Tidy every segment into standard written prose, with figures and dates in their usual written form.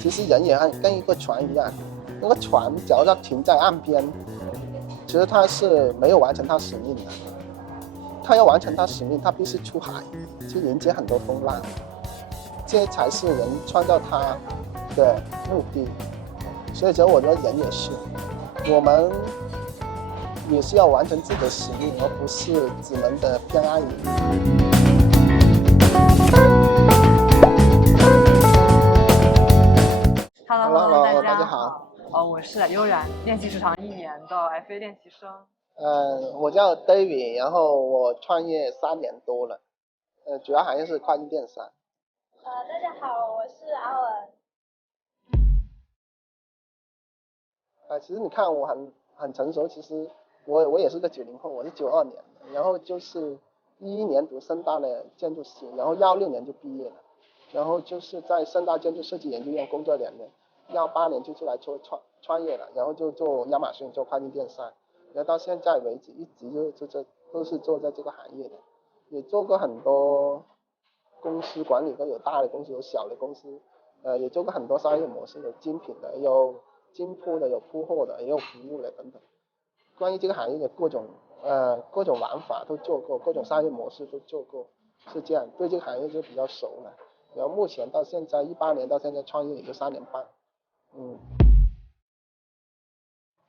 其实人也跟一个船一样，那个船假如它停在岸边，其实它是没有完成它使命的。它要完成它使命，它必须出海去迎接很多风浪，这才是人创造它的目的。所以说，我觉得人也是，我们也是要完成自己的使命，而不是只能的偏安于。Hello， 大大家家好。我是悠然，练习时长1年的 FA 练习生。我叫 David， 然后我创业3年多了，主要行业是跨境电商。大家好，我是阿文。其实你看我很成熟，其实我也是个90后，我是92年的，然后就是11年读深大的建筑系，然后16年就毕业了，然后就是在深大建筑设计研究院工作2年，18年就出来创业了，然后就做亚马逊做跨境电商，然后到现在为止一直都是做在这个行业的，也做过很多公司，管理过有大的公司有小的公司，也做过很多商业模式，有精品的，有精铺的，有铺货的，也有服务的等等。关于这个行业的各种玩法都做过，各种商业模式都做过，是这样，对这个行业就比较熟了。然后目前到现在18年到现在创业也就3年半。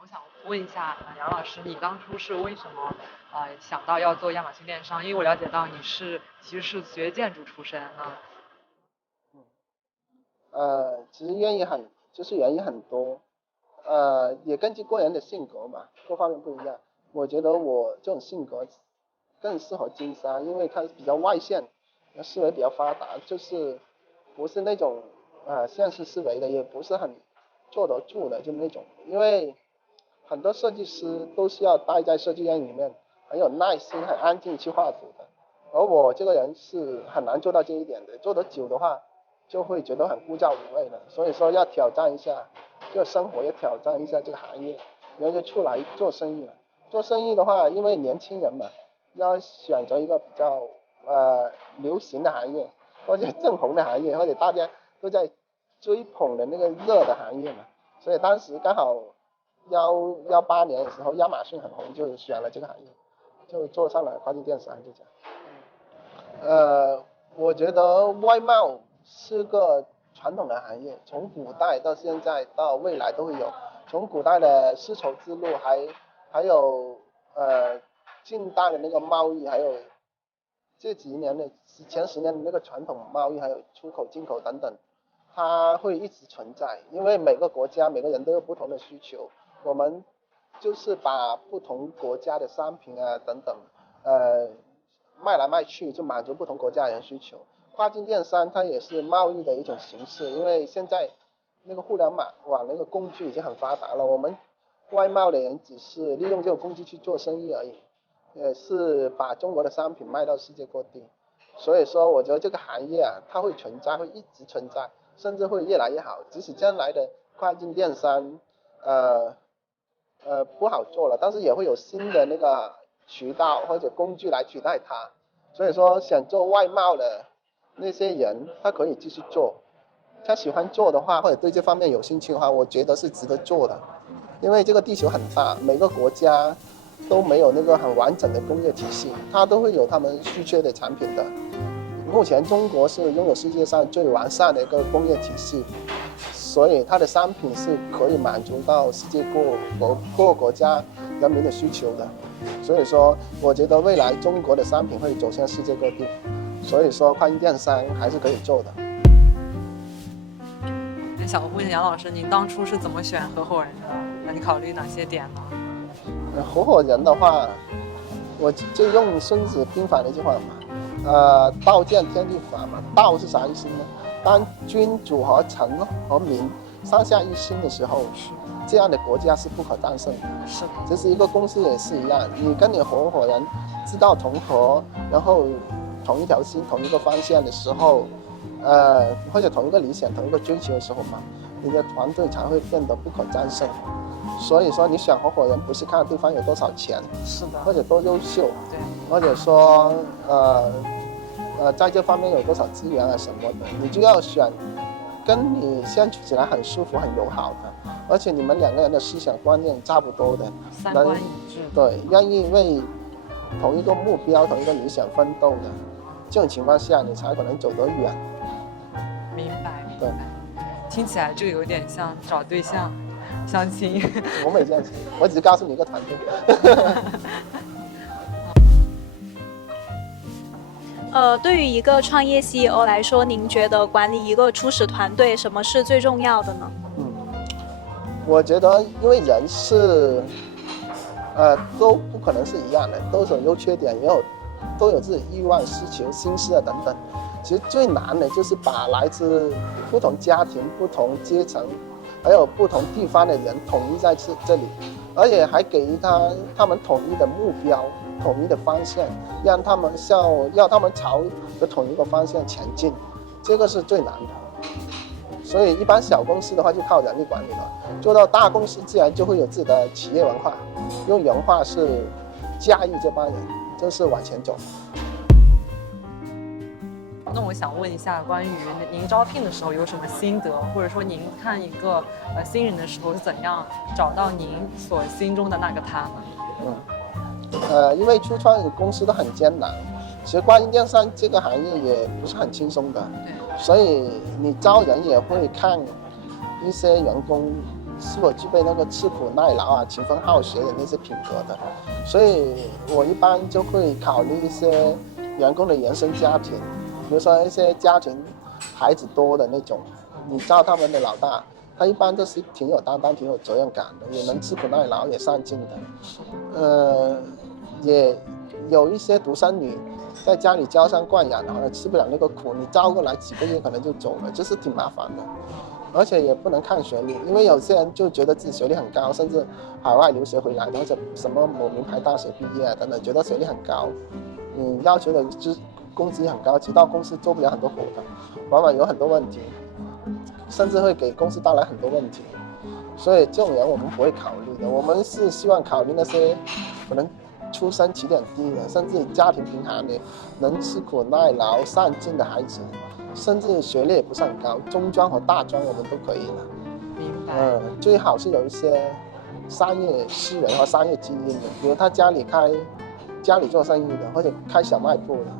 我想问一下杨老师，你当初是为什么想到要做亚马逊电商？因为我了解到你其实是学建筑出身啊。其实原因很多，也根据个人的性格嘛，各方面不一样。我觉得我这种性格更适合经商，因为它比较外向，思维比较发达，就是不是那种现实思维的，也不是很坐得住的，就那种。因为很多设计师都是要待在设计院里面，很有耐心、很安静去画图的，而我这个人是很难做到这一点的，做得久的话就会觉得很枯燥无味的，所以说要挑战一下这个生活，要挑战一下这个行业，然后就出来做生意了。做生意的话，因为年轻人嘛，要选择一个比较流行的行业，或者正红的行业，或者大家都在追捧的那个热的行业嘛，所以当时刚好18年的时候，亚马逊很红，就选了这个行业，就做上了跨境电商，就这样。我觉得外贸是个传统的行业，从古代到现在到未来都会有。从古代的丝绸之路，还有近代的那个贸易，还有这几年的前10年的那个传统贸易，还有出口进口等等，它会一直存在，因为每个国家每个人都有不同的需求，我们就是把不同国家的商品啊等等卖来卖去，就满足不同国家人需求。跨境电商它也是贸易的一种形式，因为现在那个互联网那个工具已经很发达了，我们外贸的人只是利用这个工具去做生意而已，是把中国的商品卖到世界各地。所以说我觉得这个行业啊，它会存在，会一直存在，甚至会越来越好。即使将来的跨境电商不好做了，但是也会有新的那个渠道或者工具来取代它。所以说想做外贸的那些人，他可以继续做，他喜欢做的话，或者对这方面有兴趣的话，我觉得是值得做的。因为这个地球很大，每个国家都没有那个很完整的工业体系，它都会有他们稀缺的产品的。目前中国是拥有世界上最完善的一个工业体系，所以它的商品是可以满足到世界各个国家人民的需求的。所以说我觉得未来中国的商品会走向世界各地，所以说跨境电商还是可以做的。想问杨老师，您当初是怎么选合伙人的？那你考虑哪些点呢？合伙人的话，我就用孙子兵法的一句话嘛，道见天地法嘛。道是啥意思呢？当君主和臣和民上下一心的时候，这样的国家是不可战胜的。是的。这是一个公司也是一样，你跟你合伙人知道同和，然后同一条心、同一个方向的时候，或者同一个理想、同一个追求的时候嘛，你的团队才会变得不可战胜。所以说，你选合伙人不是看对方有多少钱，是的，或者多优秀，对，或者说在这方面有多少资源啊什么的，你就要选跟你相处起来很舒服、很友好的，而且你们两个人的思想观念差不多的，三观一致，对，愿意为同一个目标、同一个理想奋斗的，这种情况下你才可能走得远。明白。对，听起来这个有点像找对象、相亲。我没这样子，我只是告诉你一个团队。对于一个创业 CEO 来说，您觉得管理一个初始团队，什么是最重要的呢？我觉得，因为人是，都不可能是一样的，都有优缺点，都有自己欲望、需求、心思啊等等。其实最难的就是把来自不同家庭、不同阶层，还有不同地方的人统一在这里，而且还给予他们统一的目标、统一的方向，让他们朝着同一个方向前进，这个是最难的。所以一般小公司的话就靠人力管理了，做到大公司自然就会有自己的企业文化，用文化是驾驭这帮人，就是往前走。那我想问一下，关于您招聘的时候有什么心得，或者说您看一个新人的时候是怎样找到您所心中的那个他呢？因为初创公司都很艰难，其实跨境电商这个行业也不是很轻松的，所以你招人也会看一些员工是否具备那个吃苦耐劳啊、勤奋好学的那些品格的，所以我一般就会考虑一些员工的原生家庭。比如说一些家庭孩子多的那种，你招他们的老大，他一般都是挺有担当、挺有责任感的，也能吃苦耐劳、也上进的。也有一些独生女在家里娇生惯养，然后吃不了那个苦，你招过来几个月可能就走了，就是挺麻烦的。而且也不能看学历，因为有些人就觉得自己学历很高，甚至海外留学回来的，或者什么某名牌大学毕业啊等等，觉得学历很高，要求的工资也很高，其实到公司做不了很多活的，往往有很多问题，甚至会给公司带来很多问题。所以这种人我们不会考虑的，我们是希望考虑那些可能出身起点低的，甚至家庭贫寒的，能吃苦耐劳、上进的孩子，甚至学历也不是很高，中专和大专我们都可以的。明白。最好是有一些商业思维和商业基因的，比如他家里做生意的，或者开小卖部的，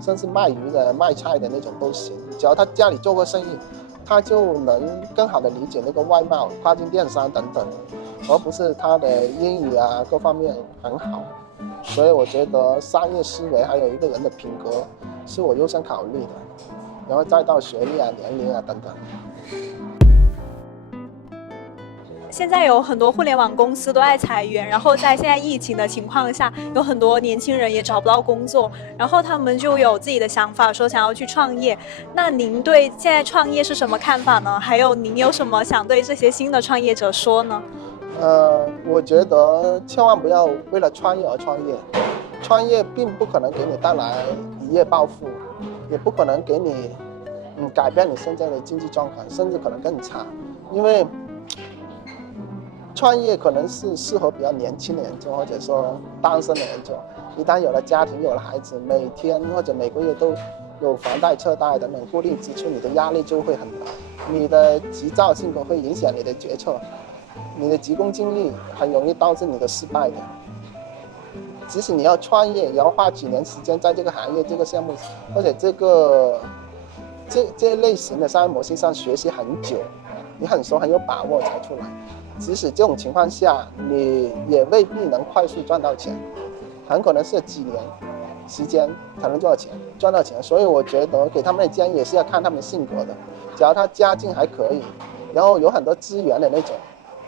甚至卖鱼的、卖菜的那种都行。只要他家里做过生意，他就能更好的理解那个外贸、跨境电商等等，而不是他的英语啊各方面很好。所以我觉得商业思维还有一个人的品格是我优先考虑的，然后再到学历啊、年龄啊等等。现在有很多互联网公司都在裁员，然后在现在疫情的情况下，有很多年轻人也找不到工作，然后他们就有自己的想法，说想要去创业。那您对现在创业是什么看法呢？还有您有什么想对这些新的创业者说呢？我觉得千万不要为了创业而创业，创业并不可能给你带来一夜暴富，也不可能给你改变你现在的经济状况，甚至可能更差。因为创业可能是适合比较年轻的人做，或者说单身的人做。一旦有了家庭、有了孩子，每天或者每个月都有房贷、车贷等等固定支出，你的压力就会很大，你的急躁性格会影响你的决策，你的急功近利很容易导致你的失败的。即使你要创业，也要花几年时间在这个行业、这个项目或者这类型的商业模式上学习很久，你很熟很有把握才出来。即使这种情况下，你也未必能快速赚到钱，很可能是几年时间才能赚到钱。所以我觉得给他们的建议也是要看他们性格的。只要他家境还可以，然后有很多资源的那种，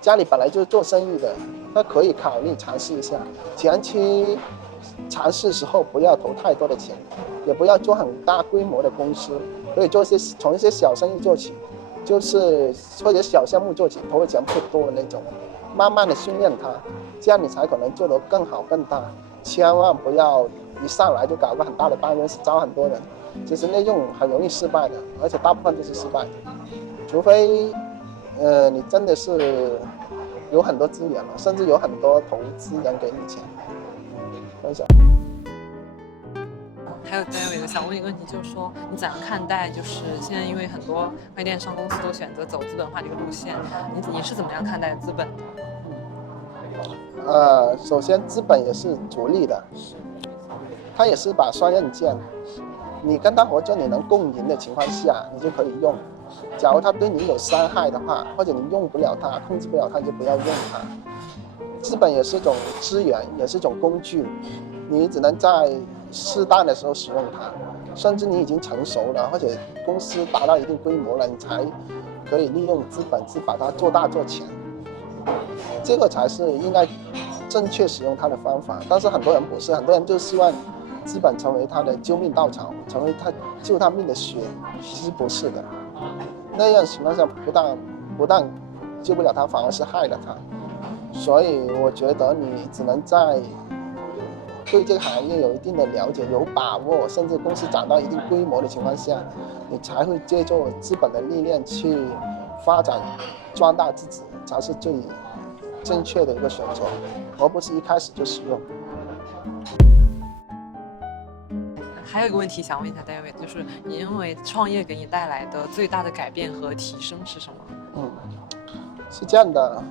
家里本来就是做生意的，他可以考虑尝试一下。前期尝试时候不要投太多的钱，也不要做很大规模的公司，可以从一些小生意做起，就是或者小项目做起，投的钱不多的那种，慢慢的训练它，这样你才可能做得更好更大。千万不要一上来就搞个很大的办公室，招很多人，其实那种很容易失败的，而且大部分都是失败的。除非你真的是有很多资源了，甚至有很多投资人给你钱分享。还有想问一个问题，就是说你怎样看待，就是现在因为很多快电商公司都选择走资本化这个路线，你是怎么样看待资本的？首先资本也是逐利的，它也是把双刃剑，你跟他合作你能共赢的情况下，你就可以用。假如他对你有伤害的话，或者你用不了它，控制不了它，就不要用它。资本也是一种资源，也是一种工具，你只能在适当的时候使用它，甚至你已经成熟了，或者公司达到一定规模了，你才可以利用资本去把它做大做强。这个才是应该正确使用它的方法。但是很多人不是，很多人就希望资本成为他的救命稻草，成为他救他命的血，其实不是的。那样情况下不但救不了他，反而是害了他。所以我觉得你只能在对这个行业有一定的了解、有把握，甚至公司涨到一定规模的情况下，你才会借助资本的力量去发展、壮大自己，才是最正确的一个选择，而不是一开始就使用。还有一个问题想问一下 David， 就是你认为创业给你带来的最大的改变和提升是什么？是这样的，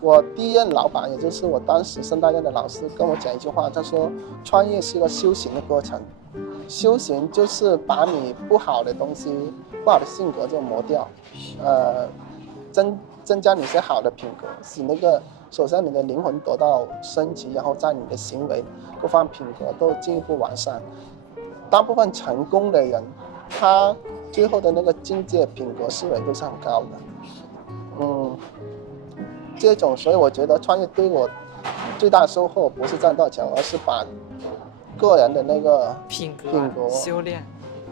我第一任老板，也就是我当时升大院的老师跟我讲一句话，他说创业是一个修行的过程，修行就是把你不好的东西、不好的性格就磨掉，增加你一些好的品格，使那个首先你的灵魂得到升级，然后在你的行为各方品格都进一步完善。大部分成功的人，他最后的那个境界、品格、思维都是很高的。这种，所以我觉得创业对我最大的收获不是赚到钱，而是把个人的那个品格修炼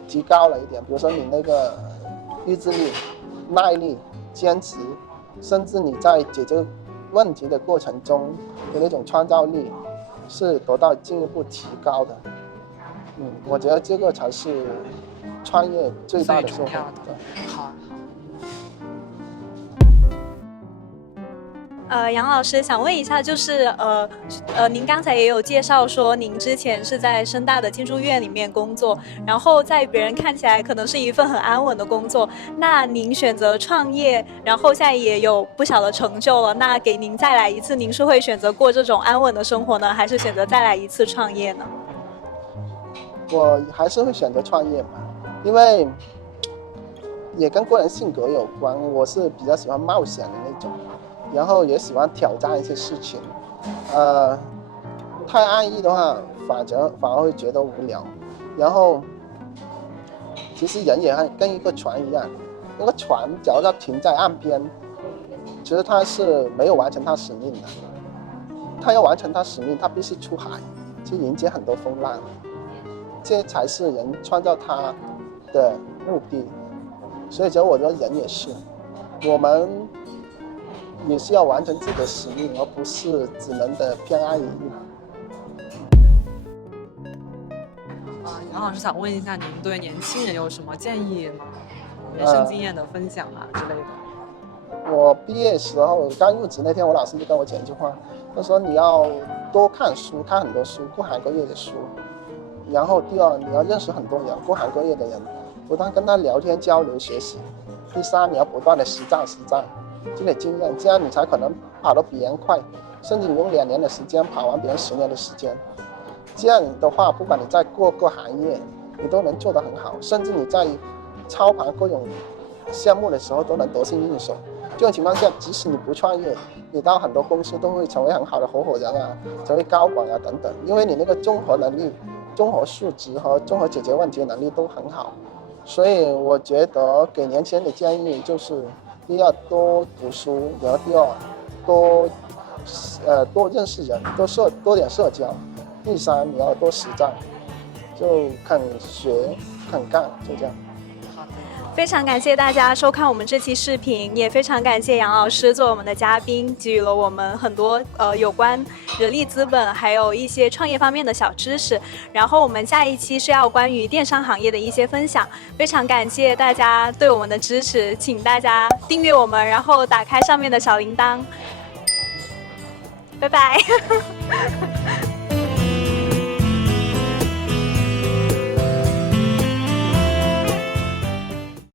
提高了一点。比如说你那个意志力、耐力、坚持，甚至你在解决问题的过程中的那种创造力，是得到进一步提高的。我觉得这个才是创业最大的收获。好。杨老师想问一下，就是您刚才也有介绍说，您之前是在深大的建筑院里面工作，然后在别人看起来可能是一份很安稳的工作。那您选择创业，然后现在也有不小的成就了，那给您再来一次，您是会选择过这种安稳的生活呢，还是选择再来一次创业呢？我还是会选择创业嘛，因为也跟个人性格有关，我是比较喜欢冒险的那种。然后也喜欢挑战一些事情，太安逸的话，反而会觉得无聊。然后，其实人也跟一个船一样，那个船假如它停在岸边，其实它是没有完成它使命的。它要完成它使命，它必须出海，去迎接很多风浪，这才是人创造它的目的。所以我觉得人也是，我们也是要完成自己的使命，而不是只能的偏安一隅。杨老师想问一下，您对年轻人有什么建议吗？人生经验的分享之类的。我毕业时候刚入职那天，我老师就跟我讲一句话，他说你要多看书，看很多书，各行各业的书。然后第二，你要认识很多人，各行各业的人，不断跟他聊天交流学习。第三，你要不断的实战。积累经验，这样你才可能跑得比别人快，甚至你用2年的时间跑完别人10年的时间。这样的话，不管你在各个行业，你都能做得很好，甚至你在操盘各种项目的时候都能得心应手。这种情况下，即使你不创业，你到很多公司都会成为很好的合伙人啊，成为高管啊等等，因为你那个综合能力、综合素质和综合解决问题的能力都很好。所以我觉得给年轻人的建议就是。第一要多读书，然后第二多认识人，多点社交。第三你要多实战，就肯学肯干，就这样。非常感谢大家收看我们这期视频，也非常感谢杨老师做我们的嘉宾，给予了我们很多有关人力资本还有一些创业方面的小知识。然后我们下一期是要关于电商行业的一些分享。非常感谢大家对我们的支持，请大家订阅我们，然后打开上面的小铃铛。拜拜。